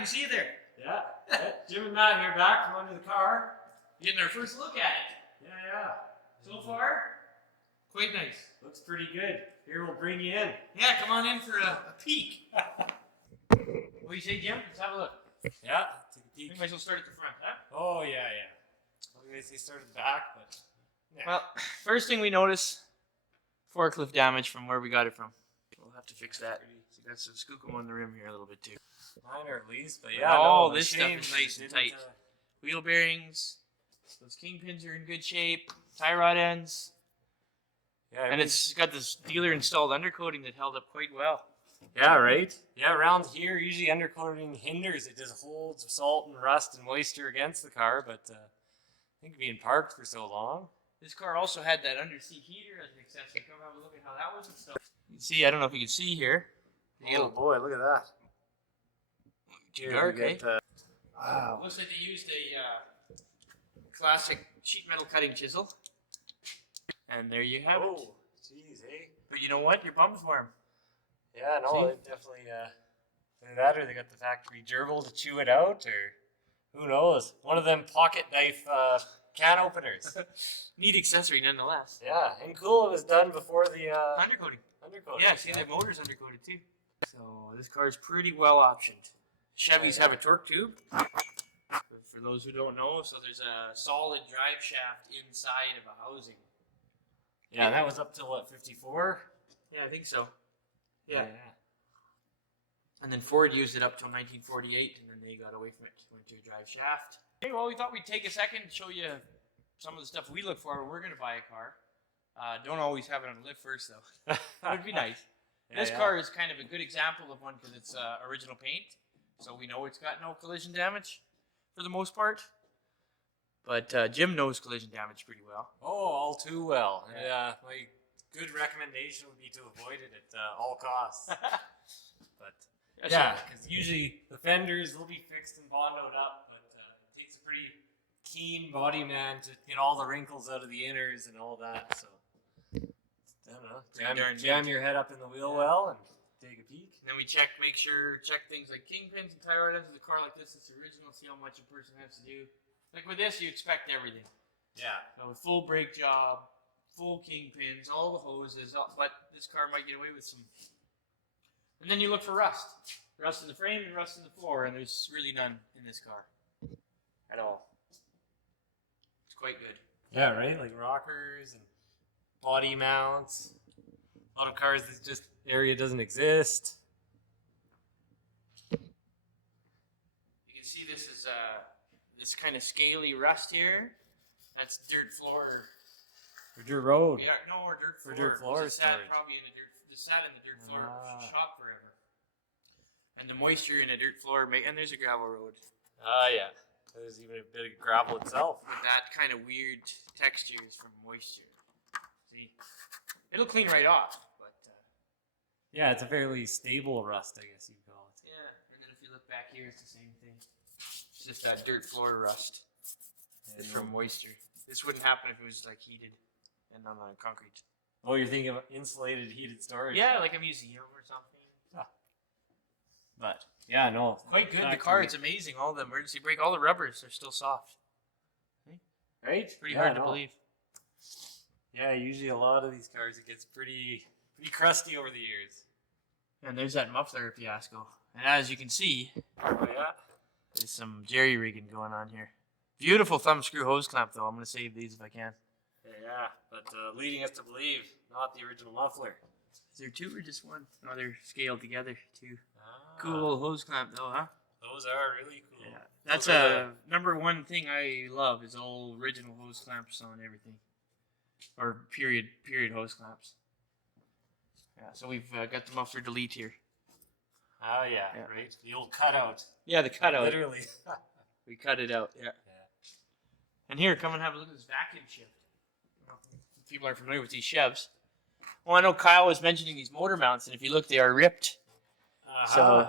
can see you there. Yeah. Jim and Matt here back from under the car. Getting our first look at it. Yeah. So far, quite nice. Looks pretty good. Here, we'll bring you in. Yeah, come on in for a peek. What do you say, Jim? Let's have a look. Yeah, take a peek. We might as well start at the front, huh? Oh, yeah. They started the back, but... Yeah. Well, first thing we notice, forklift damage from where we got it from. We'll have to fix that. So got some skookum on the rim here a little bit too. Minor at least, but yeah. All no, this stuff is nice and tight. Wheel bearings, those kingpins are in good shape. Tie rod ends. Yeah, and it's got this dealer installed undercoating that held up quite well. Yeah, right? Yeah, around here, usually undercoating hinders. It just holds salt and rust and moisture against the car, but I think being parked for so long. This car also had that underseat heater as an accessory. Come have a look at how that was installed. You can see, I don't know if you can see here. Oh boy, look at that. Too dark, eh? Wow. Looks like they used a classic sheet metal cutting chisel. And there you have it. Oh, jeez, eh? But you know what? Your bum's warm. Yeah, no, it definitely, either that or they got the factory gerbil to chew it out, or who knows? One of them pocket knife can openers. Neat accessory nonetheless. Yeah, and cool it was done before the undercoating. Undercoating. Yeah, see, the motor's undercoated too. So this car is pretty well optioned. Chevys have a torque tube. For those who don't know, so there's a solid drive shaft inside of a housing. Yeah, that was up to what, 54? Yeah, I think so. Yeah. And then Ford used it up till 1948, and then they got away from it. Went to a drive shaft. Hey, well, we thought we'd take a second and show you some of the stuff we look for when we're going to buy a car. Don't always have it on the lift first, though. That would be nice. This car is kind of a good example of one because it's original paint, so we know it's got no collision damage for the most part. But Jim knows collision damage pretty well. Oh, all too well. Yeah, my good recommendation would be to avoid it at all costs. But yeah, because usually the fenders will be fixed and bondoed up, but it takes a pretty keen body man to get all the wrinkles out of the inners and all that. So I don't know, jam your head up in the wheel well and take a peek. And then we check things like kingpins and tie rod ends with a car like this. It's original. See how much a person has to do. Like with this, you expect everything. Yeah. So a full brake job, full kingpins, all the hoses, but this car might get away with some. And then you look for rust. Rust in the frame and rust in the floor, and there's really none in this car at all. It's quite good. Yeah, right? Like rockers and body mounts. A lot of cars, this just area doesn't exist. You can see this is this kind of scaly rust here. That's dirt floor. Or dirt road. Yeah, no, or dirt floor. For dirt floor storage. This sat in the dirt floor shop forever. And the moisture in a dirt floor, and there's a gravel road. Yeah. There's even a bit of gravel itself. With that kind of weird textures from moisture. See? It'll clean right off, but... yeah, it's a fairly stable rust, I guess you'd call it. Yeah, and then if you look back here, it's the same thing. It's just that dirt floor rust. It's from moisture. This wouldn't happen if it was like heated and not on concrete. Oh, you're thinking of insulated heated storage? Yeah, like a museum or something. Ah. But, yeah, no. Quite good. The car, it's amazing. All the emergency brake, all the rubbers are still soft. Right? It's pretty hard to believe. Yeah, usually a lot of these cars, it gets pretty crusty over the years. And there's that muffler fiasco. And as you can see, there's some jerry rigging going on here. Beautiful thumb screw hose clamp, though. I'm going to save these if I can. Yeah, but leading us to believe not the original muffler. Is there two or just one? No, they're scaled together, too. Cool little hose clamp, though, huh? Those are really cool. Yeah, that's a number one thing I love is all original hose clamps on everything. Or period hose clamps. Yeah, so we've got the muffler delete here. Oh, yeah, right? The old cutout. Yeah, the cutout. Literally. We cut it out, yeah. And here, come and have a look at this vacuum shift. People aren't familiar with these Chevs. Well, I know Kyle was mentioning these motor mounts, and if you look, they are ripped. So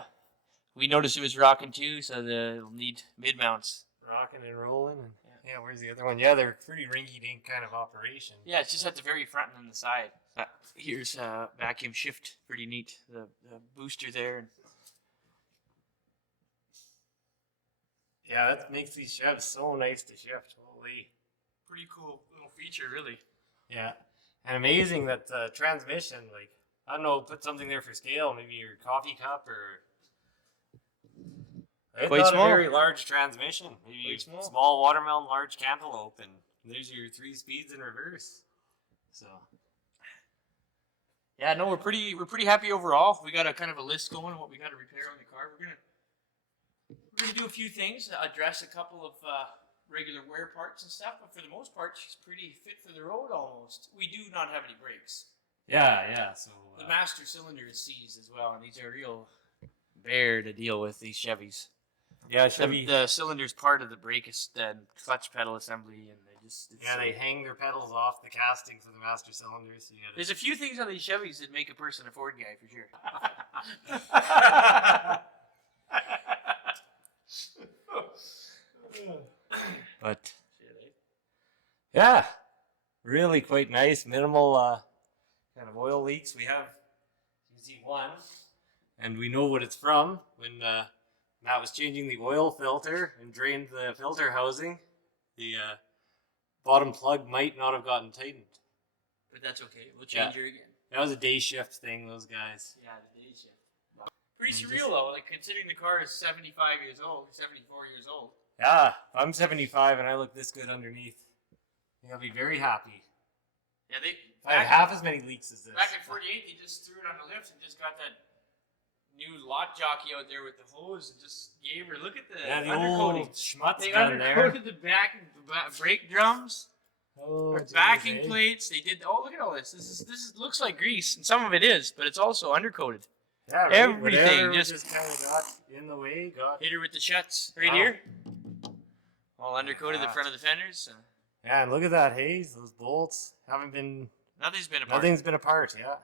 we noticed it was rocking too, so they'll need mid mounts. Rocking and rolling. And yeah, where's the other one? Yeah, they're pretty rinky-dink kind of operation. Yeah, it's just at the very front and on the side. Here's vacuum shift, pretty neat. The booster there. Yeah, that makes these Chevs so nice to shift. Holy. Pretty cool little feature, really. Yeah. And amazing that the transmission, like, I don't know, put something there for scale, maybe your coffee cup or. It's Quite not small. a very large transmission. Maybe Quite small watermelon, large cantaloupe, and there's your 3 speeds in reverse. So. Yeah, no, we're pretty happy overall. We got a kind of a list going on what we got to repair on the car. We're gonna do a few things, address a couple of regular wear parts and stuff, but for the most part, she's pretty fit for the road almost. We do not have any brakes. Yeah. So The master cylinder is seized as well, and these are real bear to deal with, these Chevys. yeah, Chevy. The cylinder's part of the brake is the clutch pedal assembly, and They hang their pedals off the casting for the master cylinders. So there's a few things on these Chevys that make a person a Ford guy for sure. But yeah, really quite nice. Minimal kind of oil leaks. We have, you can see one, and we know what it's from. When Matt was changing the oil filter and drained the filter housing, the bottom plug might not have gotten tightened. But that's okay. We'll change her again. That was a day shift thing, those guys. Yeah, the day shift. Pretty surreal though, like considering the car is 75 years old, 74 years old. Yeah, I'm 75 and I look this good underneath. I think I'll be very happy. Yeah, I have half as many leaks as this. Back in 48, they just threw it on the lift and just got that new lot jockey out there with the hose and just gave her. Look at the undercoating. Old schmutz They done there. undercoated the back brake drums, backing geez, plates. They did. Oh, look at all this. This looks like grease, and some of it is, but it's also undercoated. Yeah, right. Everything Whatever just kind of got in the way. hit her with the shuts right Wow. here. All undercoated the front of the fenders. So. Yeah, and look at that haze. Those bolts haven't been. Nothing's been apart. Nothing's been apart. Yeah.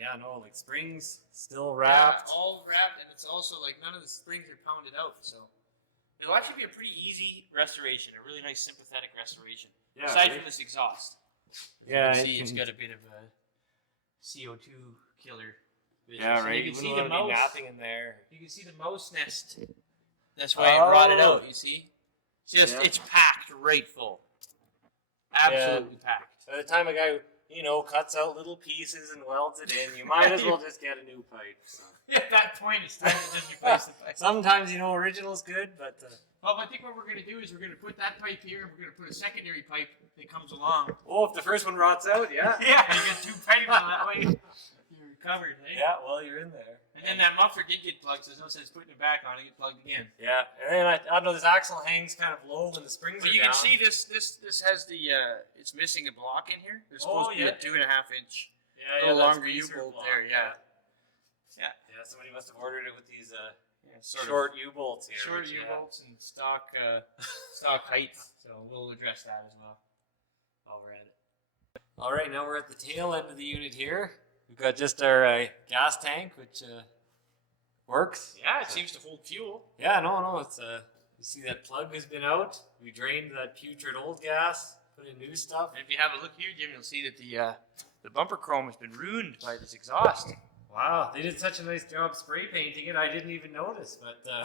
Yeah, no, like springs still wrapped. Yeah, all wrapped, and it's also like none of the springs are pounded out. So it'll actually be a pretty easy restoration, a really nice sympathetic restoration. Yeah, Aside right. from this exhaust. Yeah, you can see it's got a bit of a CO2 killer. Yeah, So right. You can see wouldn't the wanna be mouse. napping in there. You can see the mouse nest. That's why it rotted Oh. out. You see, just Yeah. it's packed right full. Absolutely packed. By the time a guy, cuts out little pieces and welds it in, you might as well just get a new pipe. So. At that point, it's time to just replace the pipe. Sometimes, original's good, but. Well, I think what we're going to do is we're going to put that pipe here, and we're going to put a secondary pipe that comes along. Oh, if the first one rots out, yeah. Yeah, you get 2 pipes on that way. You're covered, eh? Yeah, well, you're in there. And then that muffler did get plugged, so there's no sense putting it back on. It get plugged again. Yeah, and then I don't know, this axle hangs kind of low when the springs But are you down. can see this has the it's missing a block in here. There's supposed to be a 2.5 inch. Yeah, little that's longer greaser U-bolt block, there, yeah. Yeah, somebody must have ordered it with these Sort short U-bolts here. short which, U-bolts and stock height. So we'll address that as well while we're at it. All right, now we're at the tail end of the unit here. We've got just our gas tank, which works. Yeah, it seems to hold fuel. Yeah, no, it's you see that plug has been out. We drained that putrid old gas, put in new stuff. And if you have a look here, Jim, you'll see that the bumper chrome has been ruined by this exhaust. Wow, they did such a nice job spray painting it. I didn't even notice, but A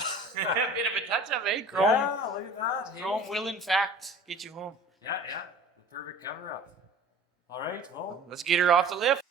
bit of a touch-up, eh? Chrome. yeah, look at that. Hey. Chrome will, in fact, get you home. Yeah, the perfect cover-up. All right, well, Let's get her off the lift.